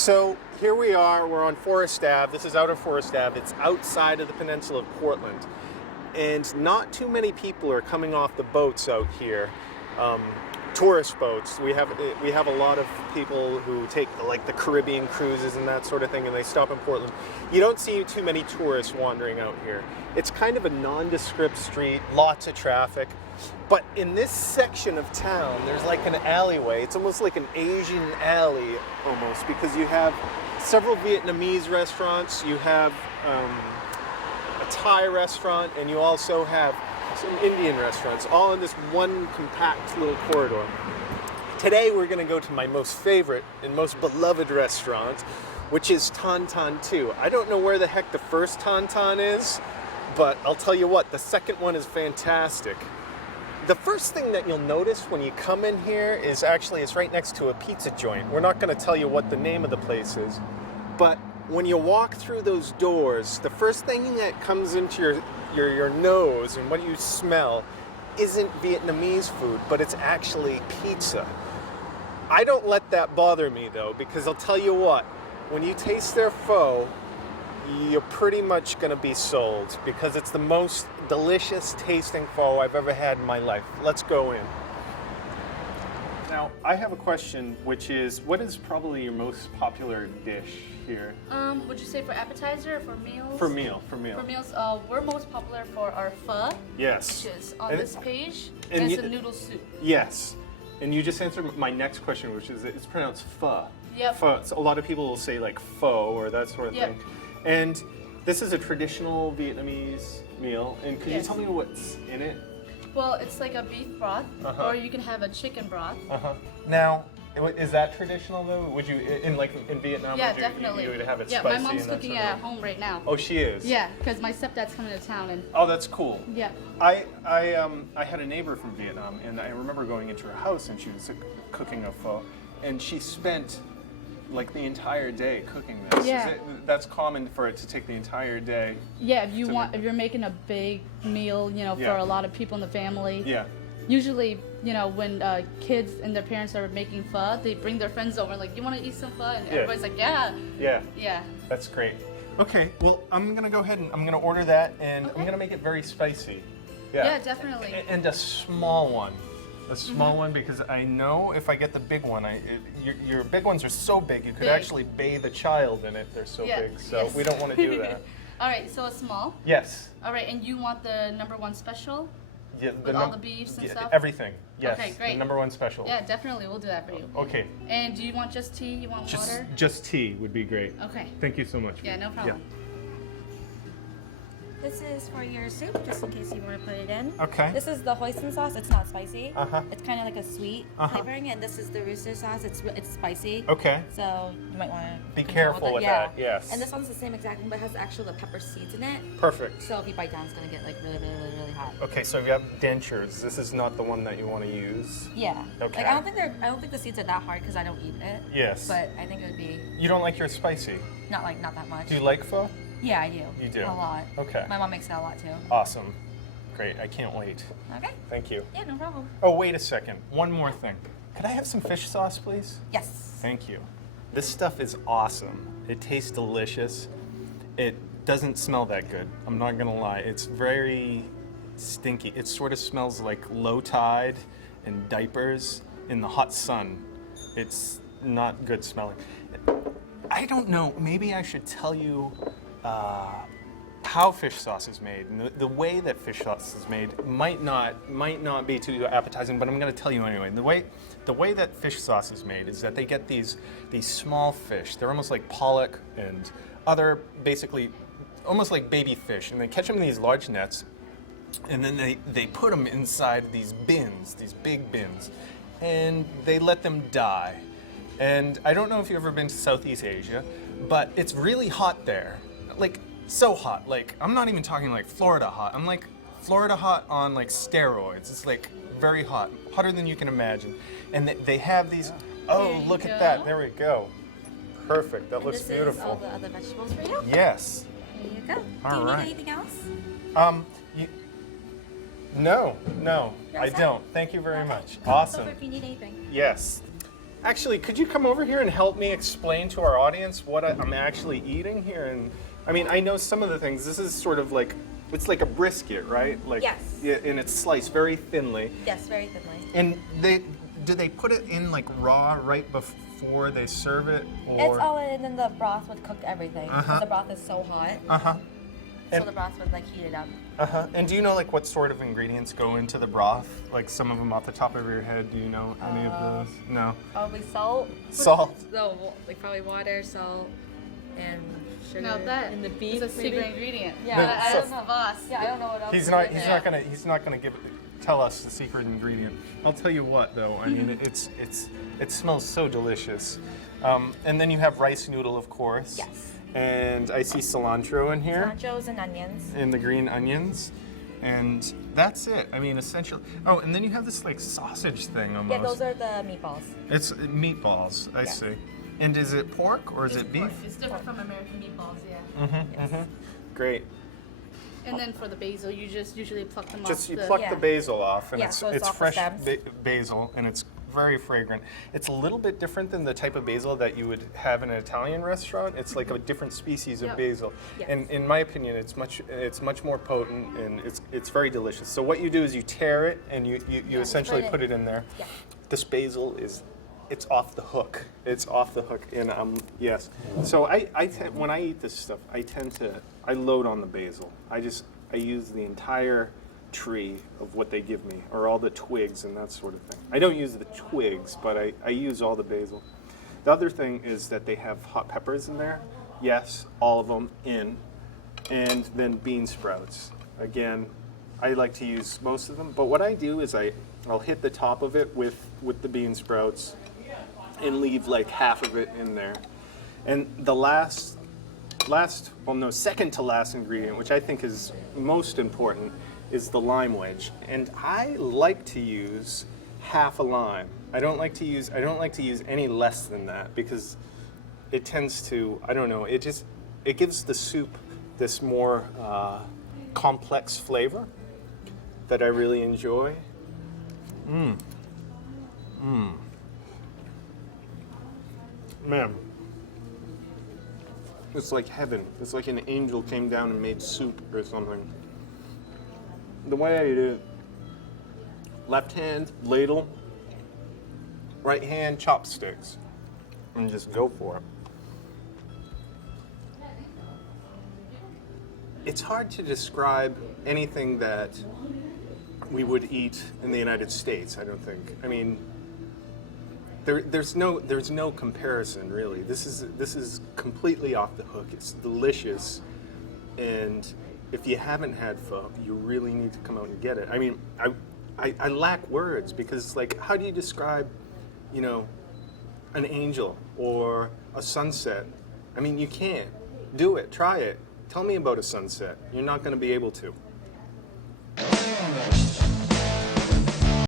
So here we are, we're on Forest Ave. This is Outer Forest Ave. It's outside of the peninsula of Portland. And not too many people are coming off the boats out here. Tourist boats. We have a lot of people who take like the Caribbean cruises and that sort of thing, and they stop in Portland. You don't see too many tourists wandering out here. It's kind of a nondescript street, lots of traffic. But in this section of town, there's like an alleyway. It's almost like an Asian alley almost, because you have several Vietnamese restaurants, you have a Thai restaurant, and you also have some Indian restaurants, all in this one compact little corridor. Today we're going to go to my most favorite and most beloved restaurant, which is Tan Tan 2. I don't know where the heck the first Tan Tan is, but I'll tell you what, the second one is fantastic. The first thing that you'll notice when you come in here is actually it's right next to a pizza joint. We're not going to tell you what the name of the place is, but when you walk through those doors, the first thing that comes into your nose and what you smell isn't Vietnamese food, but it's actually pizza. I don't let that bother me though, because I'll tell you what, when you taste their pho, you're pretty much going to be sold, because it's the most delicious tasting pho I've ever had in my life. Let's go in. Now, I have a question, which is, what is probably your most popular dish here? Would you say for appetizer or for meals? For meal. For meals, we're most popular for our pho. Yes. Which is on this page. And And it's a noodle soup. Yes. And you just answered my next question, which is it's pronounced pho. Yep. Pho. So a lot of people will say like pho or that sort of Yep. thing. And this is a traditional Vietnamese meal. And could you Yes. tell me what's in it? Well, it's like a beef broth, Uh-huh. or you can have a chicken broth. Now, is that traditional though? Would you in Vietnam? Yeah, would you, definitely. You would have it yeah, spicy. my mom's and that cooking sort of at home right now. Oh, she is. Yeah, because my stepdad's coming to town and. Oh, that's cool. Yeah. I had a neighbor from Vietnam, and I remember going into her house, and she was cooking a pho, and she spent like the entire day cooking this. Yeah. That's common for it to take the entire day. Yeah, if to if you're making a big meal, for Yeah. a lot of people in the family. Yeah. Usually, when kids and their parents are making pho, they bring their friends over, like, you want to eat some pho? And everybody's like, yeah. Yeah. Yeah. That's great. Okay, well, I'm gonna go ahead and I'm gonna order that, and I'm gonna make it very spicy. Yeah, definitely. And a small one. A small one, because I know if I get the big one, your big ones are so big you could Big. actually bathe a child in it. They're so Yeah, big, so yes. we don't want to do that. All right, so a small. Yes. All right, and you want the #1 special? Yeah, With all the beefs and stuff? Everything. Yes. Okay, great. The #1 special. Yeah, definitely, we'll do that for you. Okay. And do you want just tea? You want water? Just tea would be great. Okay. Thank you so much. Yeah, no problem. This is for your soup, just in case you want to put it in. Okay. This is the hoisin sauce. It's not spicy. Uh-huh. It's kind of like a sweet flavoring, and this is the rooster sauce. It's spicy. Okay. So you might want to Be careful with that, yes. And this one's the same exact one, but it has actual the pepper seeds in it. Perfect. So if you bite down, it's gonna get like really, really, really, really hot. Okay, so you have dentures. This is not the one that you want to use. Yeah. Okay. Like I don't think the seeds are that hard because I don't eat it. Yes. But I think it would be You don't like your spicy. not that much. Do you like pho? Yeah, I do. You do? A lot. Okay. My mom makes it a lot too. Awesome. Great. I can't wait. Okay. Thank you. Yeah, no problem. Oh, wait a second. One more thing. Could I have some fish sauce, please? Yes. Thank you. This stuff is awesome. It tastes delicious. It doesn't smell that good. I'm not gonna lie. It's very stinky. It sort of smells like low tide and diapers in the hot sun. It's not good smelling. I don't know. Maybe I should tell you how fish sauce is made. And the way that fish sauce is made might not be too appetizing, but I'm going to tell you anyway. The way that fish sauce is made is that they get these small fish. They're almost like pollock and other basically almost like baby fish, and they catch them in these large nets, and then they put them inside these bins, these big bins, and they let them die. And I don't know if you've ever been to Southeast Asia, but it's really hot there. Like, so hot. Like, I'm not even talking like Florida hot. I'm like Florida hot on like steroids. It's like very hot. Hotter than you can imagine. And they have these, oh, look at that. There we go. Perfect. That And looks this beautiful. is all the other vegetables for you. Yes. There you go. All Do you right. need anything else? No, You're I set? don't. Thank you very Okay. much. Come Awesome. over if you need anything. Yes. Actually, could you come over here and help me explain to our audience what I'm actually eating here? And I mean, I know some of the things. This is sort of like, it's like a brisket, right? Like, Yes. Yeah, and it's sliced very thinly. Yes, very thinly. And do they put it in like raw right before they serve it? Or? It's all in, and then the broth would cook everything. Uh-huh. The broth is so hot, Uh-huh. so the broth would like heat it up. Uh-huh. And do you know like what sort of ingredients go into the broth? Like some of them off the top of your head, do you know any of those? No. Probably salt. Salt. No, like probably water, salt, and sugar. No, that and the beef. is a secret maybe? ingredient. Yeah, I so- don't know, boss. Yeah, I don't know what else. He's is not. in He's there. not gonna tell us the secret ingredient. I'll tell you what, though. I mean, it smells so delicious. And then you have rice noodle, of course. Yes. And I see cilantro in here, Nachos and onions. and the green onions, and that's it. I mean, essentially. Oh, and then you have this like sausage thing almost. Yeah, those are the meatballs. It's meatballs. I Yeah. see. And is it pork or is it beef? It's different from American meatballs, yeah. Yes. Great. And then for the basil, you just usually pluck them Just off. you the, pluck Yeah. the basil off, and Yeah, so it's it's off the fresh stems. basil, and it's very fragrant. It's a little bit different than the type of basil that you would have in an Italian restaurant. It's like a different species of Yep. basil, Yes. and in my opinion, it's much more potent, and it's very delicious. So what you do is you tear it, and you essentially put put it- it in there. Yeah. This basil it's off the hook. It's off the hook, and yes. So when I eat this stuff, I load on the basil. I use the entire tree of what they give me, or all the twigs and that sort of thing. I don't use the twigs, but I use all the basil. The other thing is that they have hot peppers in there. Yes, all of them in, and then bean sprouts. Again, I like to use most of them, but what I do is I'll hit the top of it with the bean sprouts and leave like half of it in there. And the second to last ingredient, which I think is most important, is the lime wedge. And I like to use half a lime. I don't like to use any less than that, because it tends to, I don't know, it gives the soup this more complex flavor that I really enjoy. Man, it's like heaven. It's like an angel came down and made soup or something. The way I eat it, left hand, ladle, right hand, chopsticks, and just go for it. It's hard to describe anything that we would eat in the United States, I don't think. I mean, there's no comparison, really. This is completely off the hook. It's delicious, and if you haven't had pho, you really need to come out and get it. I mean, I lack words, because it's like, how do you describe, an angel or a sunset? I mean, you can't. Do it. Try it. Tell me about a sunset. You're not going to be able to.